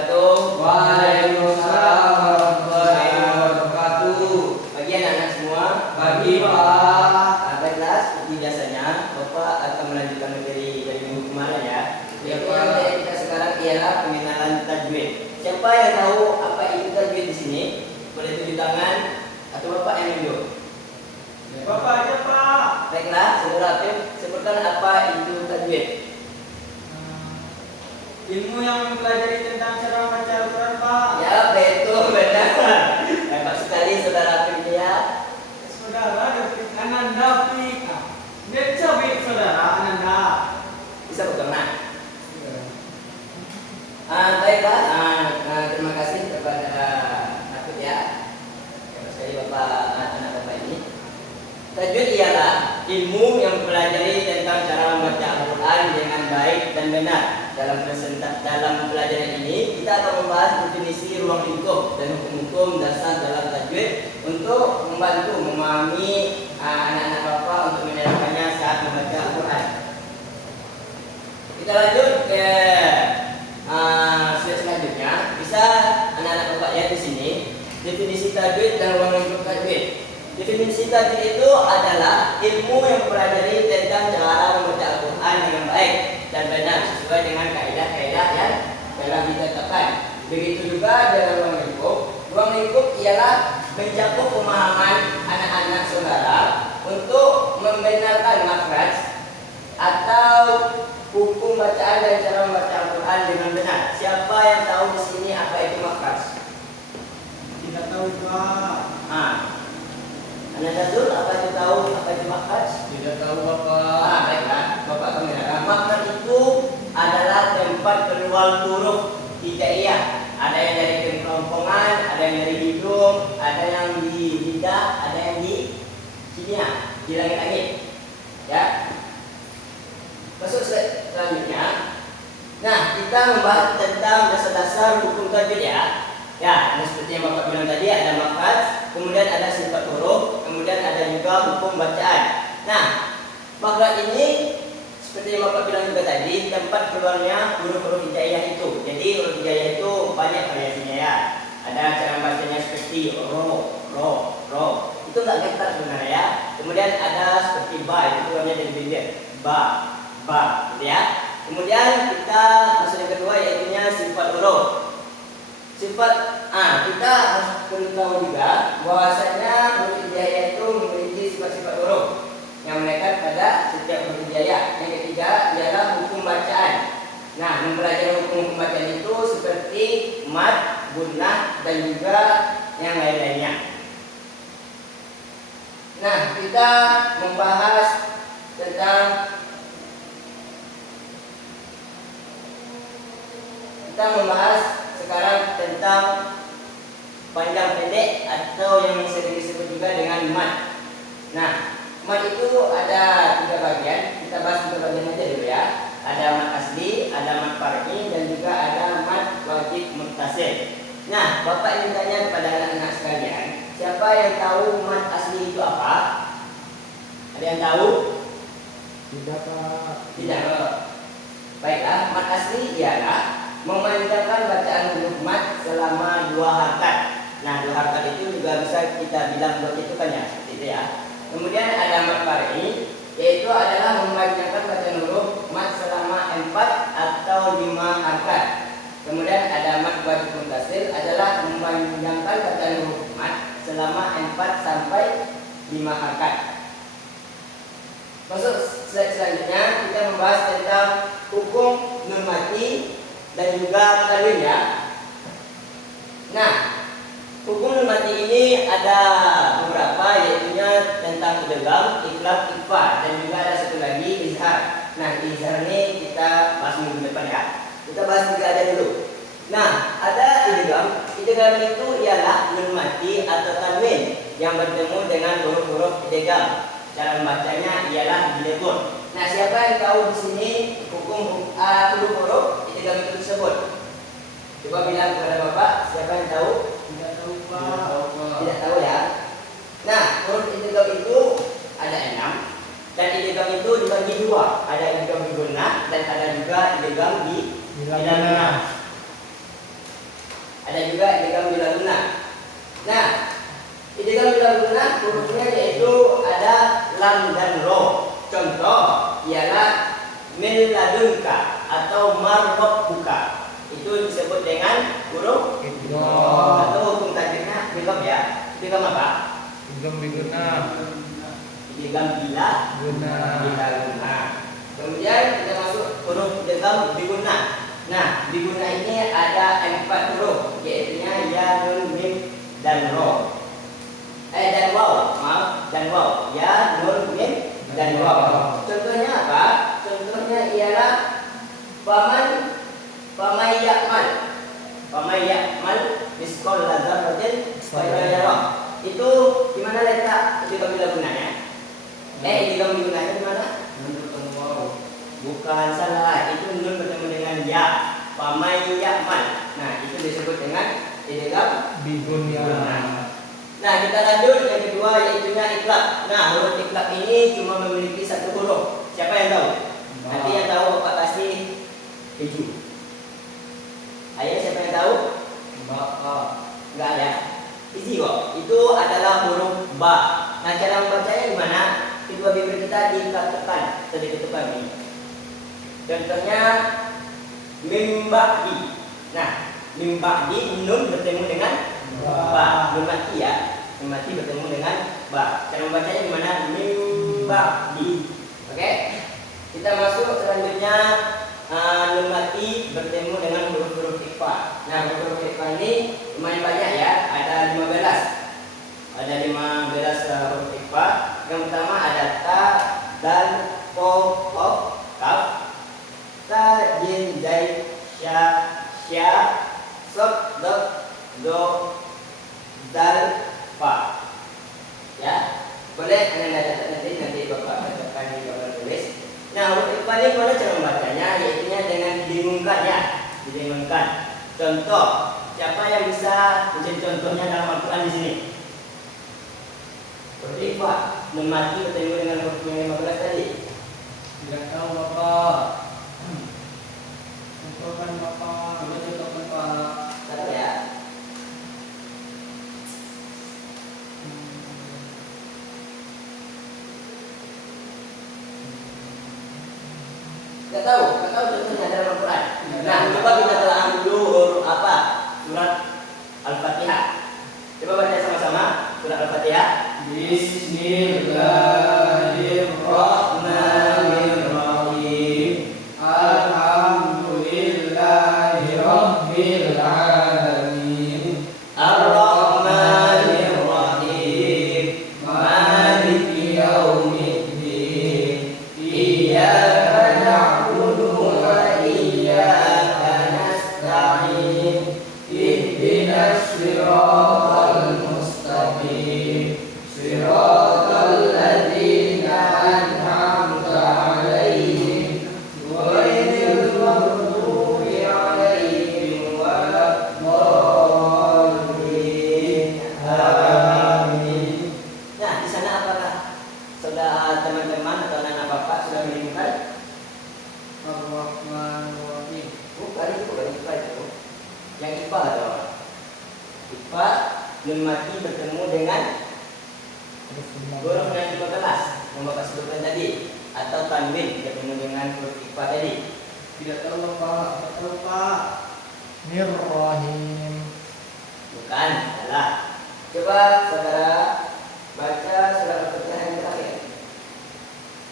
wabarakatuh. Waalaikumsalam warahmatullahi wabarakatuh. Pagi anak-anak semua. Pagi, Pak. Baiklah, seperti biasanya Bapak akan melanjutkan materi dari minggu kemarin ya. Ya, Yaitu Pak. materi kita sekarang ialah pengenalan tajwid. Siapa yang tahu apa itu tajwid di sini? Boleh tunjuk tangan atau Bapak yang tunjuk? Bapak aja, Pak. Baiklah, saudara Afif, sebutkan apa itu tajwid. Ilmu yang mempelajari tentang cara membaca Al-Quran, Pak. Ya, betul, benar. Hebat sekali saudara Afif ini ya. Saudara David Ananda Pika. Dia cabik saudara Ananda. Bisa betul, nah. Baiklah, terima kasih kepada Afif ya. Hebat sekali Bapak, anak Bapak ini. Tajwid ialah ilmu yang mempelajari tentang cara membaca Al-Quran dengan baik dan benar. Dalam pelajaran ini kita akan membahas definisi ruang lingkup dan hukum-hukum dasar dalam tajwid untuk membantu memahami anak-anak Bapak untuk menerapkannya saat membaca Al-Quran. Kita lanjut ke slide selanjutnya. Bisa anak-anak Bapak lihat di sini definisi tajwid dan ruang lingkup tajwid. Definisi tajwid itu adalah ilmu yang mempelajari tentang cara membaca Al-Quran dengan baik dan benar sesuai dengan kaidah-kaidah yang telah ditetapkan. Begitu juga dengan ruang lingkup. Ruang lingkup ialah mencakup pemahaman anak-anak saudara untuk membenarkan makhraj atau hukum bacaan dan cara membaca Al-Quran dengan benar. Siapa yang tahu di sini apa itu makhraj? Tidak tahu, Pak. Anda Jazul, apa itu tahu apa itu makhraj? Tidak tahu, Bapak. Baiklah, Bapak akan menerangkan. Makhraj itu adalah tempat keluar huruf hijaiyah. Ada yang dari kerongkongan, ada yang dari hidung, ada yang di lidah, ada yang di sini di langit-langit. Ya. Masuk selanjutnya. Nah, kita membahas tentang dasar-dasar hukum tajwid ya. Ya, seperti yang Bapak bilang tadi ada makhraj, kemudian ada sifat huruf, kemudian ada juga hukum bacaan. Nah, makhraj ini seperti yang Bapak bilang juga tadi, tempat keluarnya huruf-huruf hijaiyah itu. Jadi huruf hijaiyah itu banyak variasinya ya. Ada cara bacanya seperti ro. Itu enggak ketat sebenarnya ya. Kemudian ada seperti ba, itu keluarnya dari bibir. Ba, gitu ya. Kemudian kita masuk yang kedua yaitu sifat huruf. Kita harus perlu tahu juga bahwasanya huruf hijaiyah itu memiliki sifat-sifat huruf yang melekat pada setiap huruf hijaiyah. Yang ketiga ialah hukum bacaan. Nah, mempelajari hukum bacaan itu seperti mad, gunnah dan juga yang lain-lainnya. Nah, kita membahas sekarang tentang panjang pendek atau yang sering disebut juga dengan mad. Nah, mad itu ada 3 bagian. Kita bahas 3 bagian aja dulu ya. Ada mad asli, ada mad far'i, dan juga ada mad wajib muttasil. Nah, Bapak ingin tanya kepada anak-anak sekalian, siapa yang tahu mad asli itu apa? Ada yang tahu? Tidak, Pak. Tidak. Baiklah, mad asli ialah memanjangkan bacaan huruf mad selama 2 harakat. Nah, 2 harakat itu juga bisa kita bilang buat itu kan ya, seperti itu ya. Kemudian ada mad far'i, yaitu adalah memanjangkan bacaan huruf mad selama 4 atau 5 harakat. Kemudian ada mad wajib muttasil, adalah memanjangkan bacaan huruf mad selama 4 sampai 5 harakat. Masuk slide selanjutnya, kita membahas tentang hukum nun mati dan juga tanwin ya. Nah, hukum nun mati ini ada beberapa, yaitu tentang idgham, ikhlas, ikhfa, dan juga ada satu lagi izhar. Nah, izhar ini kita bahas minggu depan ya. Kita bahas 3 aja dulu. Nah, ada idgham. Idgham itu ialah nun mati atau tanwin yang bertemu dengan huruf-huruf idgham. Cara membacanya ialah dilebur. Nah, siapa yang tahu di sini hukum huruf idgham itu tersebut? Coba bilang kepada Bapak, siapa yang tahu? Tidak tahu, Pak. Tidak tahu ya. Nah, huruf idgham itu ada 6 dan idgham itu dibagi 2. Ada idgham di gunnah dan ada juga idgham di dalam gunnah. Ada juga idgham bila guna. Nah, idgham bila guna hurufnya yaitu ada lam dan ro. Contoh ialah min ladunka atau marrabbuka. Itu disebut dengan huruf atau hukum tajwidnya idgham ya. Idgham apa? Idgham biguna. Idgham bila Guna. guna. Kemudian kita masuk huruf idgham biguna. Nah, biguna ini ada 4 huruf, yaitu ya, nun, mim, dan ro. Dan waw, maaf, dan waw. Ya, nun, mim, dan waw. Contohnya apa? Contohnya ialah Faman ya'mal misqal dzarratin khairan yarah. Itu di mana letak idgham bila gunanya? Idgham bila gunanya di mana? Bukan, salah. Itu nun bertemu dengan ya. Faman ya'mal. Nah, itu disebut dengan idgham Biguna. Nah, kita lanjut yang kedua yaitu iklab. Nah, huruf iklab ini cuma memiliki 1 huruf. Siapa yang tahu? Nanti yang tahu Bapak kasih keju. Ayo, siapa yang tahu? Enggak ya. Easy kok. Itu adalah huruf ba. Nah, cara membacanya gimana? Kedua bibir kita ditekan, ditekan ini. Contohnya mim ba'di. Nah, mim ba'di nun bertemu dengan ba. Nun mati ya. Nun mati bertemu dengan ba. Cara membacanya gimana? Mim ba'di. Oke? Kita masuk selanjutnya nun mati bertemu dengan huruf-huruf ikhfa. Nah, huruf-huruf ikhfa ini lumayan banyak ya. Ada 15. Ada 15 huruf ikhfa. Yang pertama ada ta, dal, ko, qaf, kaf, ta, jim, zai, sya, sya, sod, dot, do, dal, fa. Ya, boleh Anda catat nanti Bapak bacakan di gambar tulis. Nah, huruf ikhfa ini mana cara membacanya? Yaitu dengan didengungkan ya, didengungkan. Contoh, siapa yang bisa mencari contohnya dalam Al-Quran di sini? Huruf ikhfa, nun mati bertemu dengan huruf yang 15 tadi. Tidak tahu Bapak. Contohkan Bapak. Coba contohkan Pak. Satu ya. Nggak tahu contohnya dalam Al-Quran. Nah, coba kita telah dulu huruf apa? Surat Al-Fatihah. Coba baca sama-sama surat Al-Fatihah. Bismillahirrahmanirrahim. Alhamdulillahi rabbil alamin. Ar-Rahmanir-Rahim. Maliki yaumiddin. Iyyaka na'budu wa iyyaka nasta'in. Ihdinas siratal mustaqim. Siratal ladzina an'amta 'alaihim ghairil maghdubi 'alaihim waladdallin. Amin. Nah, di sana apakah saudara teman-teman atau anak bapak sudah menemukan? Ar-Rahmanir-Rahim. Bukan itu. Yang ikhfa atau apa? Ikhfa nun mati bertemu dengan huruf yang 15 yang bapak sebutkan tadi, atau tanwin bertemu dengan huruf ikhfa tadi. Tidak tahu Pak. Tidak tahu Pak. Nirrahim. Bukan, salah. Coba saudara baca surat Al-Fatihah yang terakhir.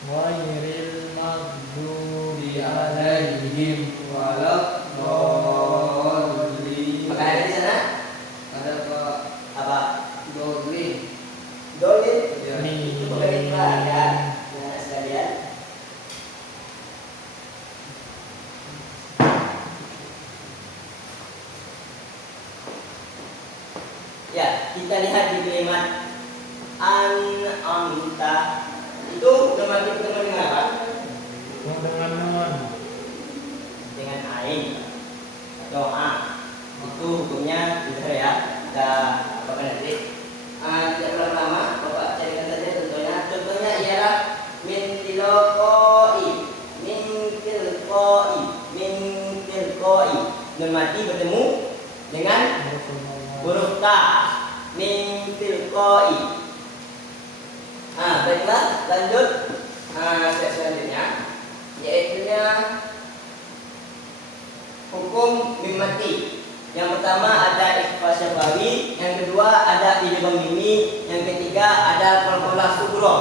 Ghairil maghdubi Alaihim waladdallin. Maka ada di sana Ada Pak. apa? Dolin. Dolin. Ya. Itu bukan ikhfa ya, anak sekalian. Ya, kita lihat di kalimat an'amta. Itu nama kita ketemu dengan apa? dengan nun. Dengan ain atau a. Itu hukumnya bisa ya. Kita apa nanti? Tidak perlu lama, Bapak carikan saja contohnya. Contohnya ialah min tilqai. Nun mati bertemu dengan huruf ta. Min tilqai. Baiklah, lanjut. Step selanjutnya yaitu hukum mim mati. Yang pertama ada ikhfa syafawi, yang kedua ada idgham mimi, yang ketiga ada qalqalah sugro.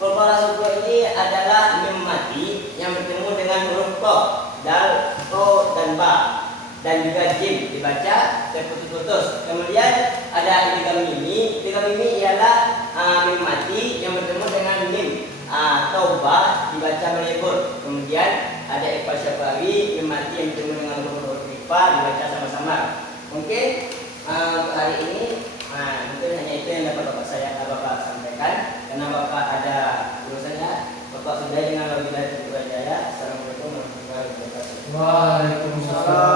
Qalqalah sugro ini adalah mim mati yang bertemu dengan huruf to, dal, to dan ba, dan juga jim dibaca terputus-putus. Kemudian ada idgham mimi. Idgham mimi ialah mim mati yang bertemu dengan mim atau ba dibaca melebur. Kemudian ada ikhfa syafawi, mim mati yang bertemu dengan huruf ikhfa dibaca sama-sama. Mungkin hari ini mungkin hanya itu yang dapat Bapak sampaikan. Karena Bapak ada urusannya, Bapak sudah dengan wabillahi taufiq wal hidayah. Assalamualaikum warahmatullahi wabarakatuh. Waalaikumsalam.